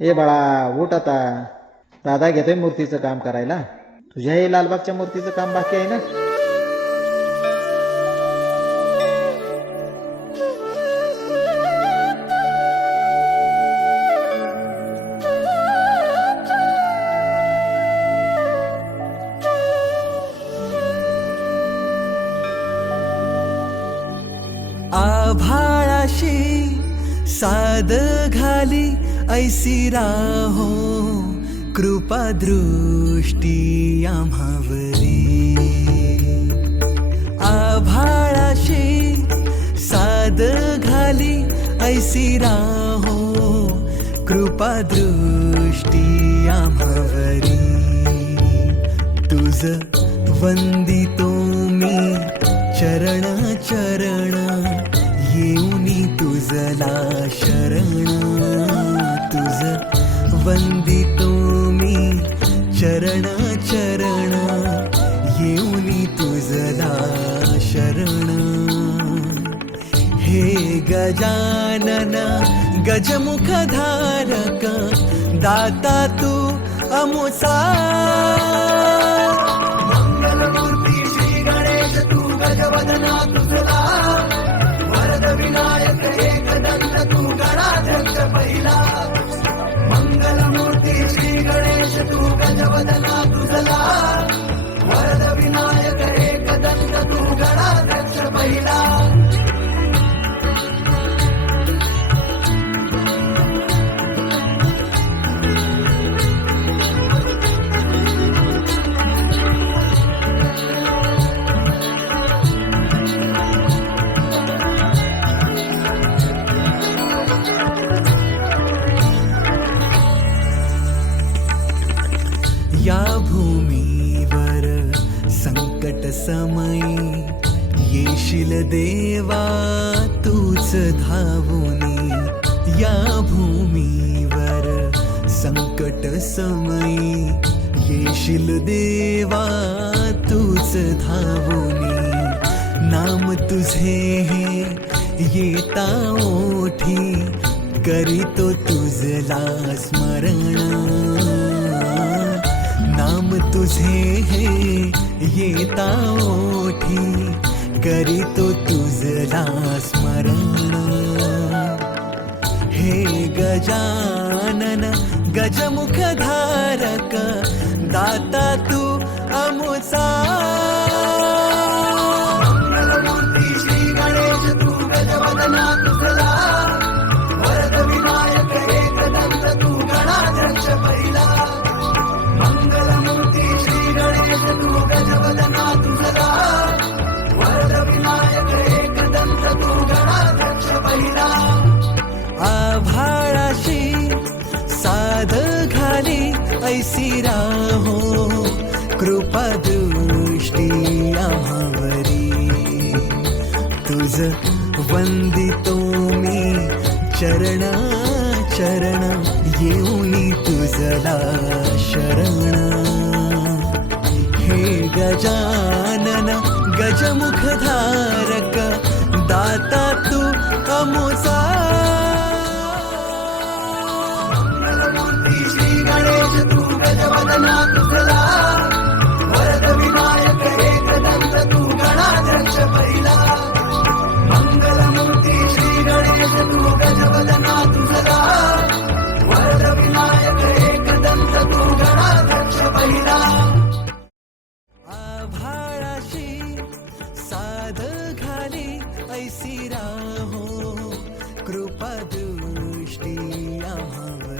ए बाळा उठ आता. दादा घेतोय मूर्तीचं काम करायला. तुझ्या हे लालबागच्या मूर्तीचं काम बाकी आहे ना? आभाळाशी साद घाली ऐसी राहो कृपा दृष्टी आम्हावरी आभाळाशी साद घाली ऐसी राहो कृपा दृष्टी आम्हावरी तुझ वंदितो मी चरण चरण येऊनी तुझला शरण। तुझ वंदितो मी चरण चरण येऊनी तुझला शरण. हे गजानना गजमुख धारक दाता तू अमुसा. गजवदना या भूमीवर संकट समयी येशील देवा तूच धावून. या भूमीवर संकट समयी येशील देवा तूच धावून. नाम तुझे हे येता ओठी करीतो तुझला स्मरण. तुझे हे येता ओठी करीतो तुझला स्मरण. हे गजानन गजमुख धारक दाता तू अमुचा साध घाली ऐसी राहो कृपा दृष्टी आम्हावरी तुझ वंदितो मी चरण चरण येऊनी तुझला शरण। हे गजानन गजमुख धारक दाता तू अमोसा गजवदना वरद विनायक एकदंत तू गणाध्यक्ष पहिला मंगलमूर्ती श्री गणेश तू गजवदना तुझला वरद विनायक एकदंत तू गणाध्यक्ष पहिला आभाळाशी साध घाली ऐसी राहो कृपा दृष्टी आम्हाला